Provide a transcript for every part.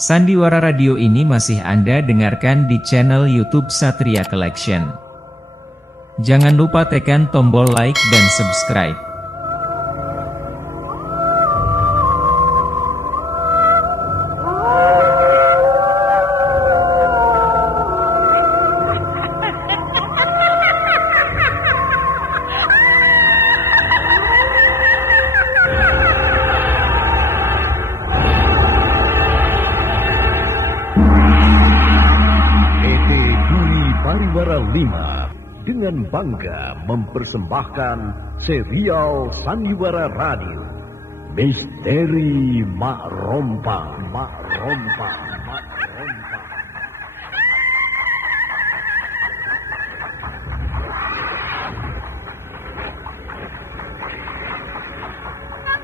Sandiwara Radio ini masih Anda dengarkan di channel YouTube Satria Collection. Jangan lupa tekan tombol like dan subscribe. Dengan bangga mempersembahkan serial Sandiwara Radio Misteri Mak Rompang. Kang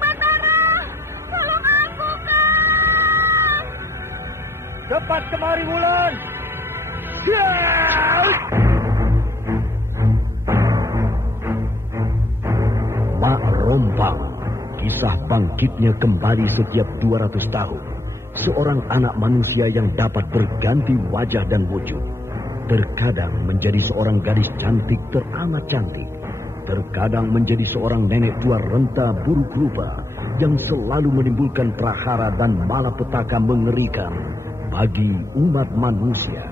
Batara, tolong aku, Kang. Cepat kemari, Wulan. Mak Rompang, kisah bangkitnya kembali setiap 200 tahun. Seorang anak manusia yang dapat berganti wajah dan wujud. Terkadang menjadi seorang gadis cantik teramat cantik. Terkadang menjadi seorang nenek tua renta buruk rupa yang selalu menimbulkan prahara dan malapetaka mengerikan bagi umat manusia.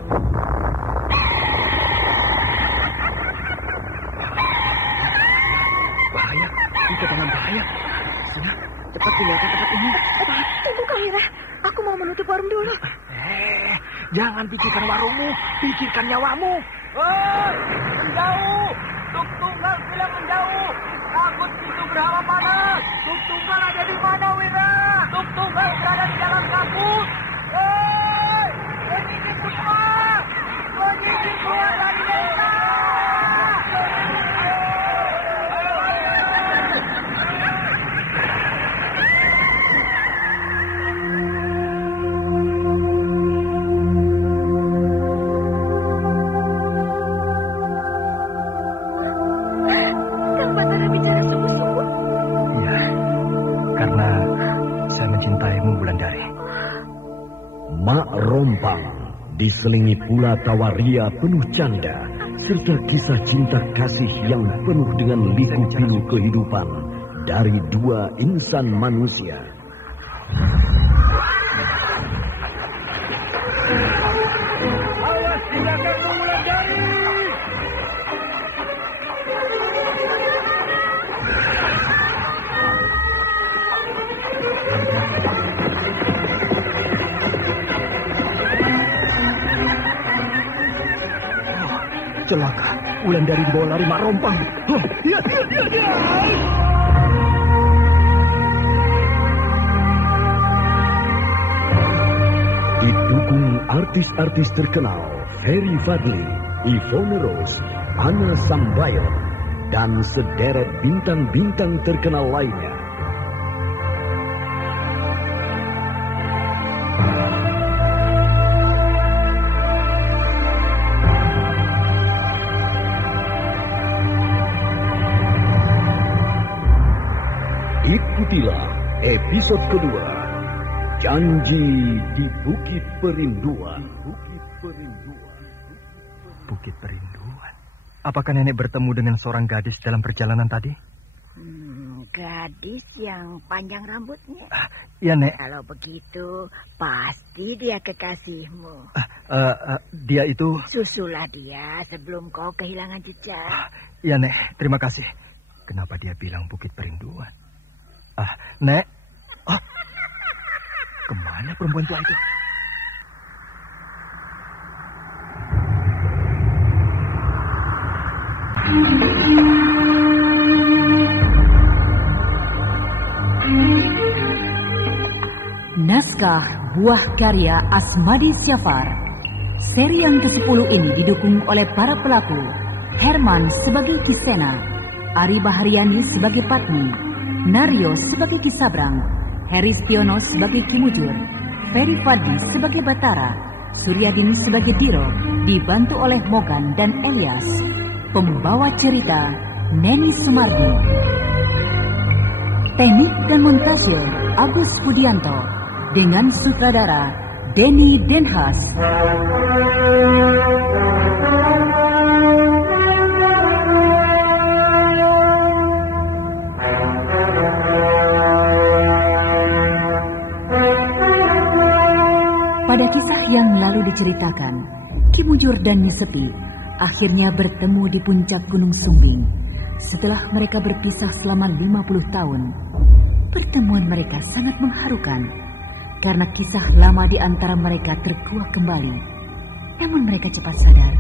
Dengan bahaya. Senang, cepat tinggalkan tempat ini. Tunggu, Kahira. Aku mau menutup warung dulu. Jangan pikirkan warungmu, pikirkan nyawamu. Menjauh! Tuk Tunggal bilang menjauh. Takut itu berhawa panas. Tuk Tunggal ada di mana, Wira? Tuk Tunggal berada di dalam kabut. Hei! Penyisir semua! Penyisir keluar dari desa! Mak Rompang diselingi pula tawaria penuh canda serta kisah cinta kasih yang penuh dengan liku-pilu kehidupan dari dua insan manusia. Awas di belakangmu, Wulandari! Celaka, Wulandari dibawa lari Mak Rompang. Didukung artis-artis terkenal Ferry Fadli, Yvonne Rose, Anna Sambayon, dan sederet bintang-bintang terkenal lainnya. Ikutilah episode kedua, Janji di Bukit Perinduan. Bukit Perinduan. Apakah nenek bertemu dengan seorang gadis dalam perjalanan tadi? Gadis yang panjang rambutnya. Ya, Nek. Kalau begitu, pasti dia kekasihmu. Dia itu... Susulah dia sebelum kau kehilangan jejak. Ya, Nek. Terima kasih. Kenapa dia bilang Bukit Perinduan? Nek. Kemana perempuan tua itu? Naskah buah karya Asmadi Syafar. Seri yang ke-10 ini didukung oleh para pelaku. Herman sebagai Kisena, Ari Bahariani sebagai Patmi, Naryo sebagai Kisabrang, Heri Spiono sebagai Kimujur, Ferry Fadli sebagai Batara, Suryadin sebagai Diro, dibantu oleh Mogan dan Elias. Pembawa cerita Neni Sumardi. Teknik dan montase Agus Budianto dengan sutradara Denny Denhas. Pada kisah yang lalu diceritakan, Ki Mujur dan Nyi Sepi akhirnya bertemu di puncak Gunung Sumbing setelah mereka berpisah selama 50 tahun. Pertemuan mereka sangat mengharukan karena kisah lama di antara mereka terkuak kembali. Namun mereka cepat sadar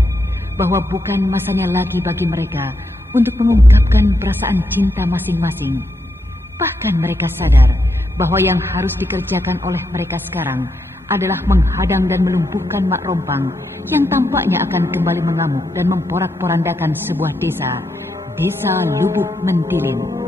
bahwa bukan masanya lagi bagi mereka untuk mengungkapkan perasaan cinta masing-masing. Bahkan mereka sadar bahwa yang harus dikerjakan oleh mereka sekarang adalah menghadang dan melumpuhkan Mak Rompang yang tampaknya akan kembali mengamuk dan memporak-porandakan sebuah desa, Desa Lubuk Mentilin.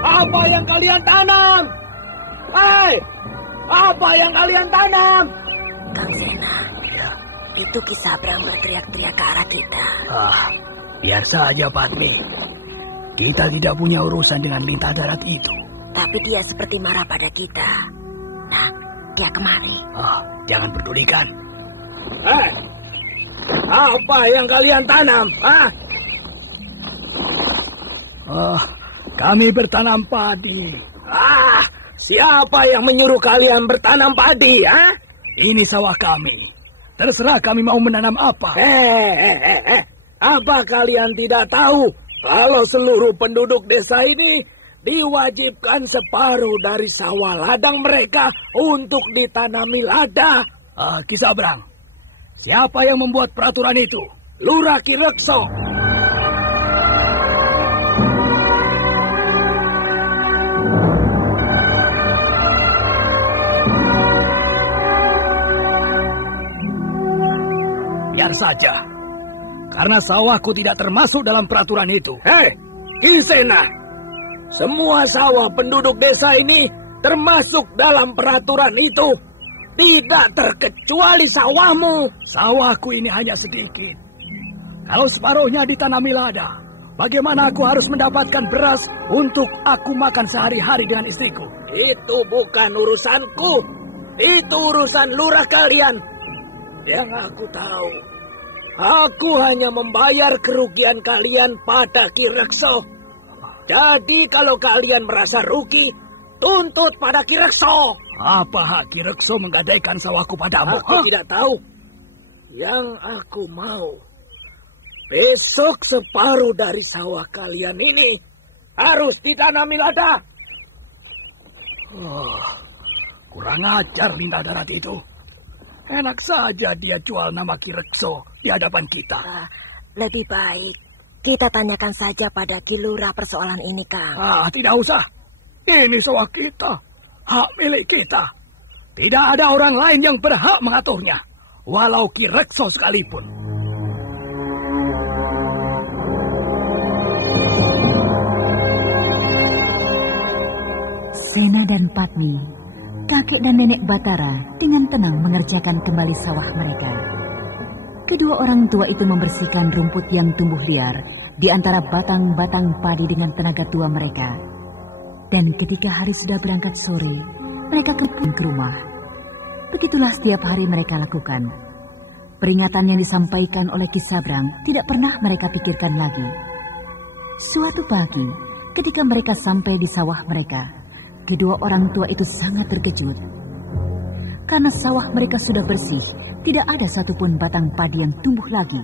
Apa yang kalian tanam? Hei, apa yang kalian tanam? Kang Sena, itu Ki Sabrang berteriak-teriak ke arah kita. Biar saja, Patmi. Kita tidak punya urusan dengan lintah darat itu. Tapi dia seperti marah pada kita. Nah, dia kemari. Jangan pedulikan. Hei, apa yang kalian tanam? Kami bertanam padi. Siapa yang menyuruh kalian bertanam padi? Ini sawah kami. Terserah kami mau menanam apa. Apa kalian tidak tahu kalau seluruh penduduk desa ini diwajibkan separuh dari sawah ladang mereka untuk ditanami lada? Ki Sabrang, siapa yang membuat peraturan itu? Lurah Ki Rekso. Biar saja, karena sawahku tidak termasuk dalam peraturan itu. Hei, Ki Sena, semua sawah penduduk desa ini termasuk dalam peraturan itu. Tidak terkecuali sawahmu. Sawahku ini hanya sedikit. Kalau separuhnya ditanami lada, bagaimana aku harus mendapatkan beras untuk aku makan sehari-hari dengan istriku? Itu bukan urusanku. Itu urusan lurah kalian. Yang aku tahu, aku hanya membayar kerugian kalian pada Ki Rekso. Jadi kalau kalian merasa rugi, tuntut pada Ki Rekso. Apa hak Ki Rekso menggadaikan sawahku padamu? Aku tidak tahu. Yang aku mau, besok separuh dari sawah kalian ini harus ditanami lada. Kurang ajar lintah darat itu. Enak saja dia jual nama Ki Rekso di hadapan kita. Lebih baik kita tanyakan saja pada Ki Lurah persoalan ini, Kang. Tidak usah. Ini sawah kita, hak milik kita. Tidak ada orang lain yang berhak mengaturnya, walau Ki Rekso sekalipun. Sena dan Patmi, kakek dan nenek Batara dengan tenang mengerjakan kembali sawah mereka. Kedua orang tua itu membersihkan rumput yang tumbuh liar di antara batang-batang padi dengan tenaga tua mereka. Dan ketika hari sudah berangkat sore, mereka kembali ke rumah. Begitulah setiap hari mereka lakukan. Peringatan yang disampaikan oleh Ki Sabrang tidak pernah mereka pikirkan lagi. Suatu pagi, ketika mereka sampai di sawah mereka, kedua orang tua itu sangat terkejut. Karena sawah mereka sudah bersih, tidak ada satupun batang padi yang tumbuh lagi.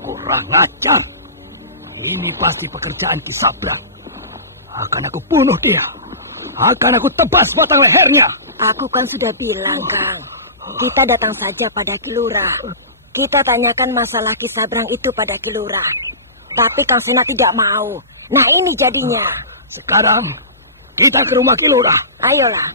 Kurang ajar. Ini pasti pekerjaan Ki Sabrang. Akan aku bunuh dia. Akan aku tebas batang lehernya. Aku kan sudah bilang, Kang. Kita datang saja pada Ki Lurah. Kita tanyakan masalah Ki Sabrang itu pada Ki Lurah. Tapi Kang Sena tidak mau. Nah ini jadinya. Sekarang kita ke rumah Ki Lurah. Ayolah.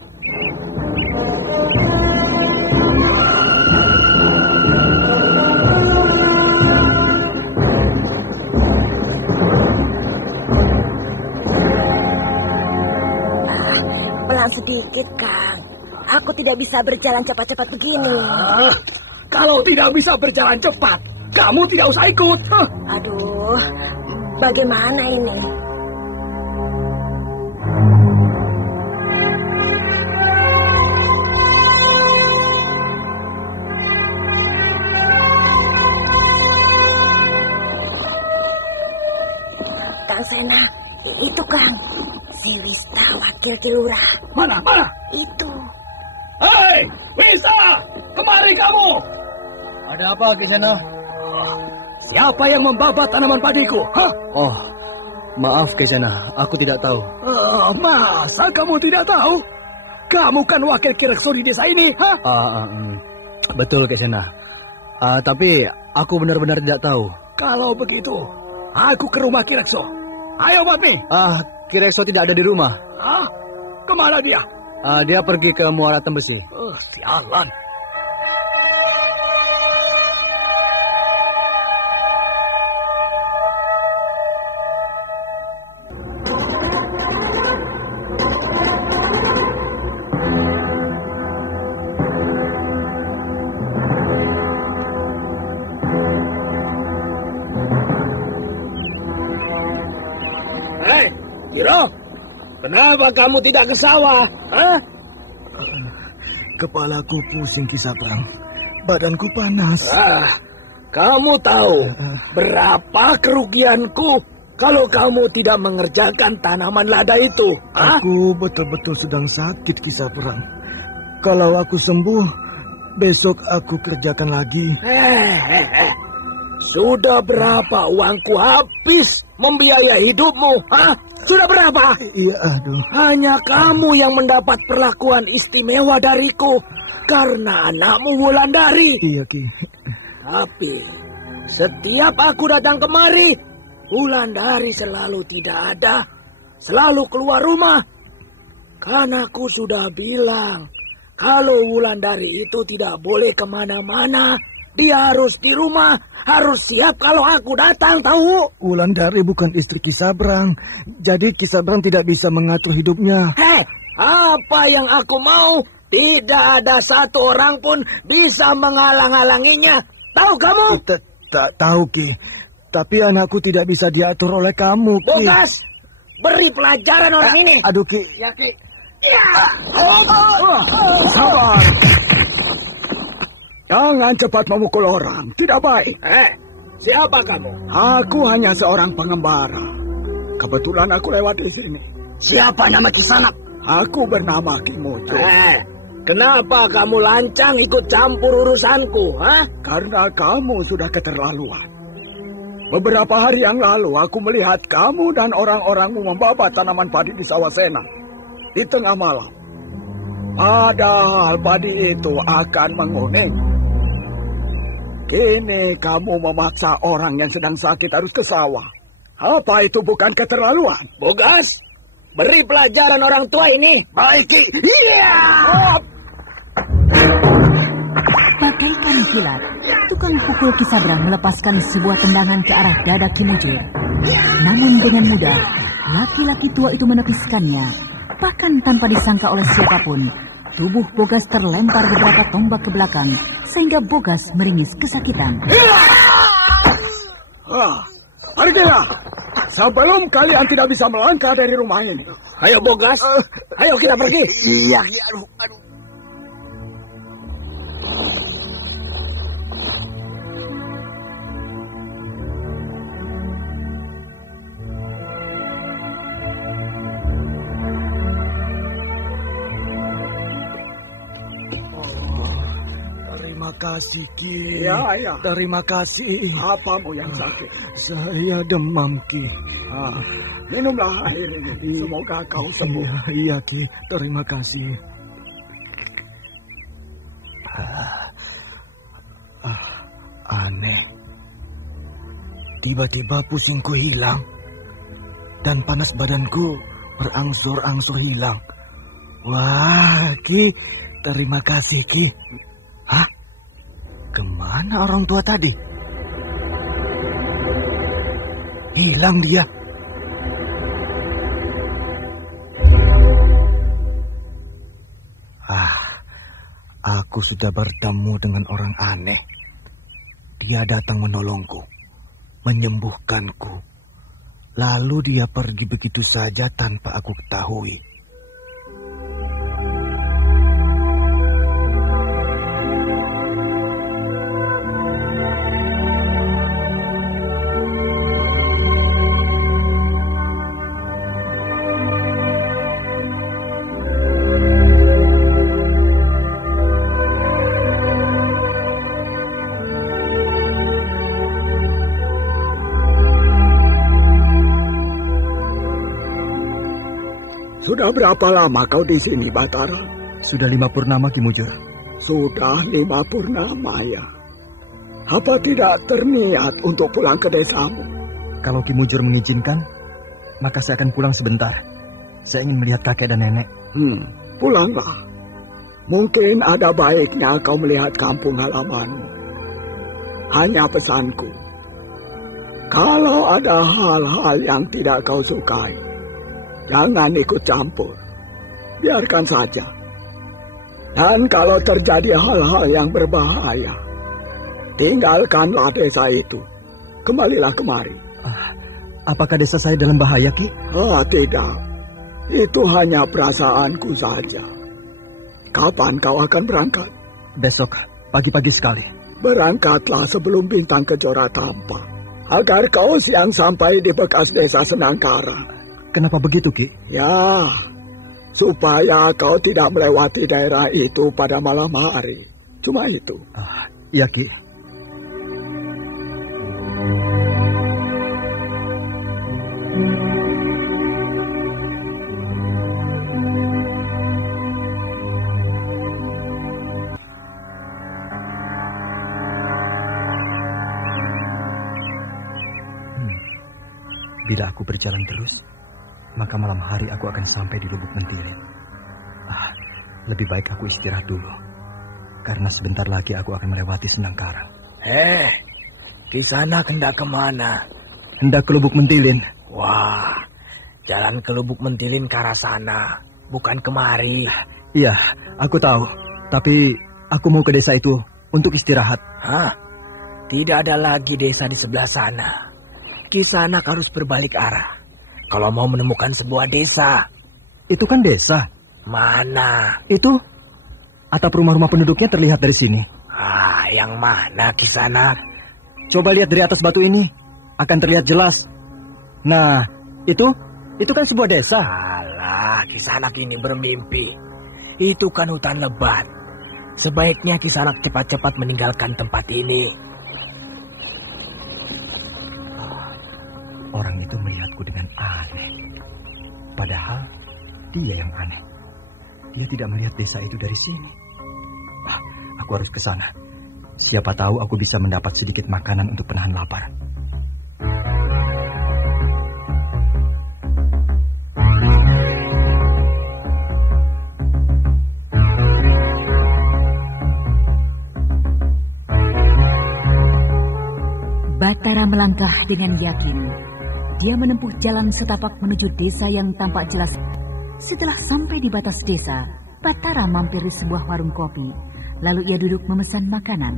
Pelan sedikit, Kang. Aku tidak bisa berjalan cepat-cepat begini. Kalau tidak bisa berjalan cepat, kamu tidak usah ikut. Aduh, bagaimana ini? Kang Sena, itu Kang. Si Wista, wakil Ki Lurah. Mana? Itu. Hei, Wista! Kemari kamu! Ada apa, Ki Sena? Siapa yang membabat tanaman padiku? Oh, maaf Ki Sena, aku tidak tahu. Masa kamu tidak tahu? Kamu kan wakil Ki Rekso di desa ini, Betul Ki Sena. Tapi aku benar-benar tidak tahu. Kalau begitu, aku ke rumah Ki Rekso. Ayo, Patmi. Ki Rekso tidak ada di rumah. Kemana dia? Dia pergi ke Muara Tembesi. Sialan. Hei, Kiro. Kenapa kamu tidak ke sawah? Kepalaku pusing, Ki Sabrang. Badanku panas. Kamu tahu berapa kerugianku kalau kamu tidak mengerjakan tanaman lada itu? Aku betul-betul sedang sakit, Ki Sabrang. Kalau aku sembuh, besok aku kerjakan lagi. Sudah berapa uangku habis membiayai hidupmu? Sudah berapa? Iya, aduh. Hanya kamu yang mendapat perlakuan istimewa dariku karena anakmu Wulandari. Iya, Ki. Tapi setiap aku datang kemari, Wulandari selalu tidak ada, selalu keluar rumah. Karena aku sudah bilang, kalau Wulandari itu tidak boleh kemana-mana, dia harus di rumah, harus siap kalau aku datang, tahu? Wulandari bukan istri Ki Sabrang, jadi Ki Sabrang tidak bisa mengatur hidupnya. Apa yang aku mau, tidak ada satu orang pun bisa menghalang-halanginya. Tahu kamu? Tak tahu, Ki. Tapi anakku tidak bisa diatur oleh kamu, Ki. Bogas, beri pelajaran orang ini. Aduh, Ki. Ya, Ki. Ya. Sabar. Jangan cepat memukul orang, tidak baik. Siapa kamu? Aku hanya seorang pengembara. Kebetulan aku lewat di sini. Siapa nama Kisanak? Aku bernama Ki Mojo. Kenapa kamu lancang ikut campur urusanku? Karena kamu sudah keterlaluan. Beberapa hari yang lalu aku melihat kamu dan orang-orangmu membabat tanaman padi di sawah Sena di tengah malam. Padahal padi itu akan menguning. Kini kamu memaksa orang yang sedang sakit harus ke sawah. Apa itu bukan keterlaluan? Bogas, beri pelajaran orang tua ini. Baik, Ki. Iya. Bagaikan kilat, tukang pukul Ki Sabrang melepaskan sebuah tendangan ke arah dada Ki Mujir. Namun dengan mudah, laki-laki tua itu menepiskannya. Bahkan tanpa disangka oleh siapapun, tubuh Bogas terlempar beberapa tombak ke belakang, sehingga Bogas meringis kesakitan. Pergilah, sebelum kalian tidak bisa melangkah dari rumah ini. Ayo Bogas, ayo kita pergi. Iya, aduh. Terima kasih, Ki. Ya. Terima kasih. Apamu yang sakit? Saya demam, Ki. Minumlah air ini. Semoga kau sembuh. Iya, Ki. Terima kasih. Aneh. Tiba-tiba pusingku hilang. Dan panas badanku berangsur-angsur hilang. Wah, Ki, terima kasih, Ki. Hah? Kemana orang tua tadi? Hilang dia. Aku sudah bertemu dengan orang aneh. Dia datang menolongku, menyembuhkanku. Lalu dia pergi begitu saja tanpa aku ketahui. Sudah berapa lama kau di sini, Batara? Sudah 5 purnama, Ki Mujur. Sudah 5 purnama, ya. Apa tidak terniat untuk pulang ke desamu? Kalau Ki Mujur mengizinkan, maka saya akan pulang sebentar. Saya ingin melihat kakek dan nenek. Pulanglah. Mungkin ada baiknya kau melihat kampung halamanmu. Hanya pesanku, kalau ada hal-hal yang tidak kau sukai, jangan ikut campur. Biarkan saja. Dan kalau terjadi hal-hal yang berbahaya, tinggalkanlah desa itu. Kembalilah kemari. Apakah desa saya dalam bahaya, Ki? Tidak. Itu hanya perasaanku saja. Kapan kau akan berangkat? Besok, pagi-pagi sekali. Berangkatlah sebelum bintang kejora tampak, agar kau siang sampai di bekas desa Senangkara. Kenapa begitu, Ki? Ya, supaya kau tidak melewati daerah itu pada malam hari. Cuma itu. Iya, Ki. Bila aku berjalan terus, maka malam hari aku akan sampai di Lubuk Mentilin. Lebih baik aku istirahat dulu, karena sebentar lagi aku akan melewati Senangkara. Kisanak hendak kemana? Hendak ke Lubuk Mentilin. Wah, jalan ke Lubuk Mentilin ke arah sana, bukan kemari. Iya, aku tahu. Tapi aku mau ke desa itu untuk istirahat. Tidak ada lagi desa di sebelah sana. Kisanak harus berbalik arah kalau mau menemukan sebuah desa. Itu kan desa. Mana? Itu atap rumah-rumah penduduknya terlihat dari sini. Yang mana, Kisanak? Coba lihat dari atas batu ini, akan terlihat jelas. Nah, itu kan sebuah desa. Alah, Kisanak ini bermimpi. Itu kan hutan lebat. Sebaiknya Kisanak cepat-cepat meninggalkan tempat ini. Orang itu melihatku dengan aneh. Padahal dia yang aneh. Dia tidak melihat desa itu dari sini. Aku harus ke sana. Siapa tahu aku bisa mendapat sedikit makanan untuk penahan lapar. Batara melangkah dengan yakin. Dia menempuh jalan setapak menuju desa yang tampak jelas. Setelah sampai di batas desa, Batara mampir di sebuah warung kopi. Lalu ia duduk memesan makanan.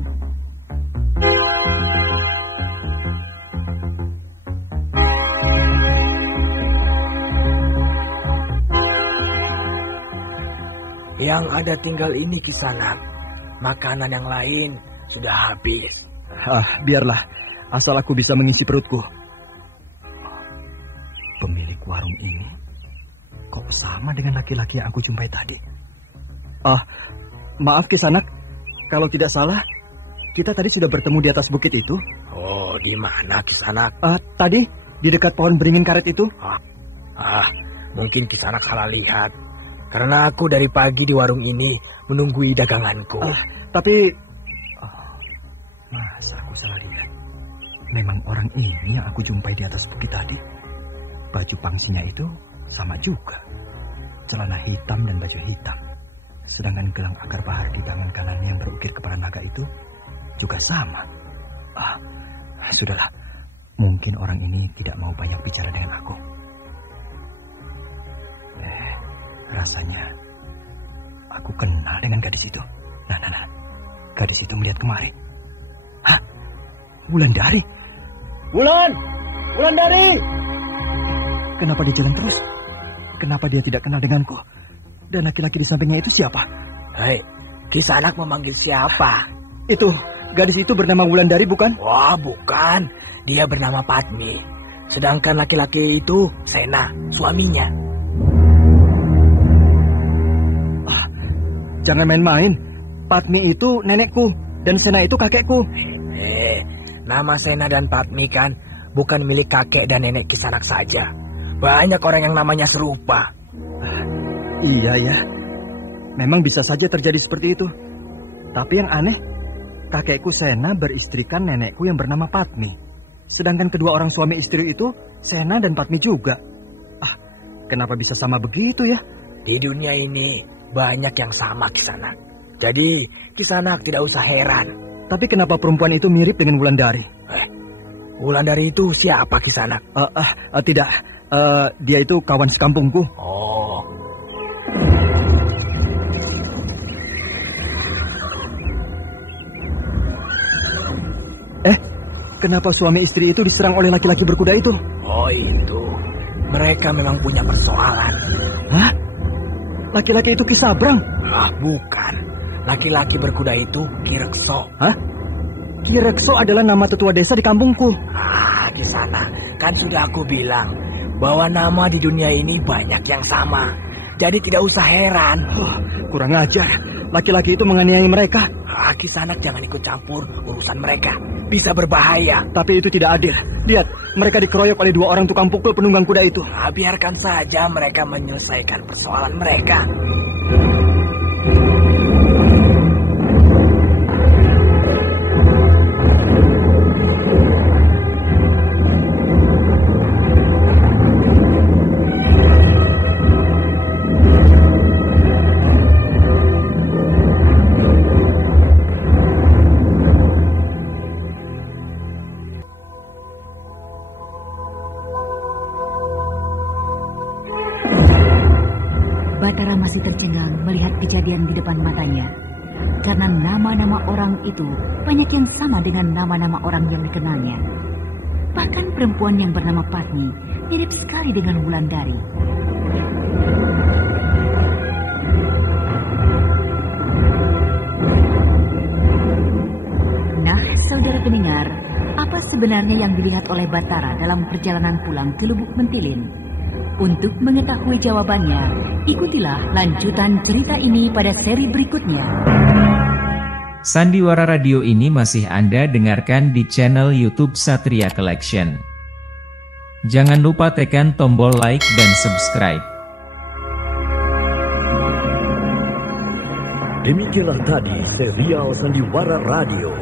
Yang ada tinggal ini, Kisanak. Makanan yang lain sudah habis. Biarlah, asal aku bisa mengisi perutku. Pemilik warung ini kok sama dengan laki-laki yang aku jumpai tadi? Maaf Kisanak, kalau tidak salah, kita tadi sudah bertemu di atas bukit itu. Oh, di mana, Kisanak? Tadi, di dekat pohon beringin karet itu. Mungkin Kisanak salah lihat. Karena aku dari pagi di warung ini menunggui daganganku. Tapi... masa aku salah lihat? memang orang ini yang aku jumpai di atas bukit tadi. Baju pangsinya itu sama juga. Celana hitam dan baju hitam. Sedangkan gelang akar bahar di tangan kanannya yang berukir kepala naga itu juga sama. Sudahlah. Mungkin orang ini tidak mau banyak bicara dengan aku. Rasanya aku kenal dengan gadis itu. Nah. Gadis itu melihat kemari. Hah? Wulandari? Wulandari! Kenapa dia jalan terus? Kenapa dia tidak kenal denganku? Dan laki-laki di sampingnya itu siapa? Hei, Kisanak memanggil siapa? Itu, gadis itu bernama Wulandari bukan? Wah, bukan. Dia bernama Padmi. Sedangkan laki-laki itu Sena, suaminya. Jangan main-main. Padmi itu nenekku dan Sena itu kakekku. Nama Sena dan Padmi kan bukan milik kakek dan nenek Kisanak saja. Banyak orang yang namanya serupa. Iya ya. Memang bisa saja terjadi seperti itu. Tapi yang aneh, kakekku Sena beristrikan nenekku yang bernama Padmi. Sedangkan kedua orang suami istri itu Sena dan Padmi juga. Kenapa bisa sama begitu ya? Di dunia ini banyak yang sama, Kisanak. Jadi Kisanak tidak usah heran. Tapi kenapa perempuan itu mirip dengan Wulandari? Wulandari itu siapa, Kisanak? Tidak. Dia itu kawan sekampungku. Oh. Kenapa suami istri itu diserang oleh laki-laki berkuda itu? Oh itu. Mereka memang punya persoalan. Hah? Laki-laki itu Kisabrang? Bukan. Laki-laki berkuda itu Kirekso. Hah? Kirekso adalah nama tetua desa di kampungku. Di sana kan sudah aku bilang bahwa nama di dunia ini banyak yang sama. Jadi tidak usah heran. Kurang ajar. Laki-laki itu menganiaya mereka. Kisanak jangan ikut campur urusan mereka. Bisa berbahaya. Tapi itu tidak adil. Lihat, mereka dikeroyok oleh 2 orang tukang pukul penunggang kuda itu. Biarkan saja mereka menyelesaikan persoalan mereka. Batara masih tercengang melihat kejadian di depan matanya. Karena nama-nama orang itu banyak yang sama dengan nama-nama orang yang dikenalnya. Bahkan perempuan yang bernama Padmi mirip sekali dengan Wulandari. Nah, saudara pendengar, apa sebenarnya yang dilihat oleh Batara dalam perjalanan pulang ke Lubuk Mentilin? Untuk mengetahui jawabannya, ikutilah lanjutan cerita ini pada seri berikutnya. Sandiwara Radio ini masih Anda dengarkan di channel YouTube Satria Collection. Jangan lupa tekan tombol like dan subscribe. Demikianlah tadi serial Sandiwara Radio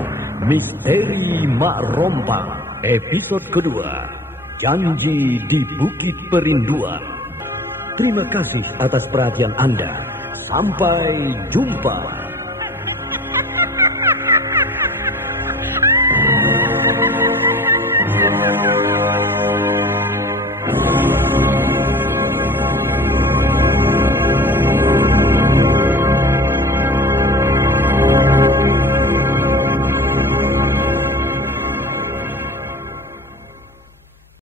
Misteri Mak Rompang episode kedua. Janji di Bukit Perinduan. Terima kasih atas perhatian Anda. Sampai jumpa.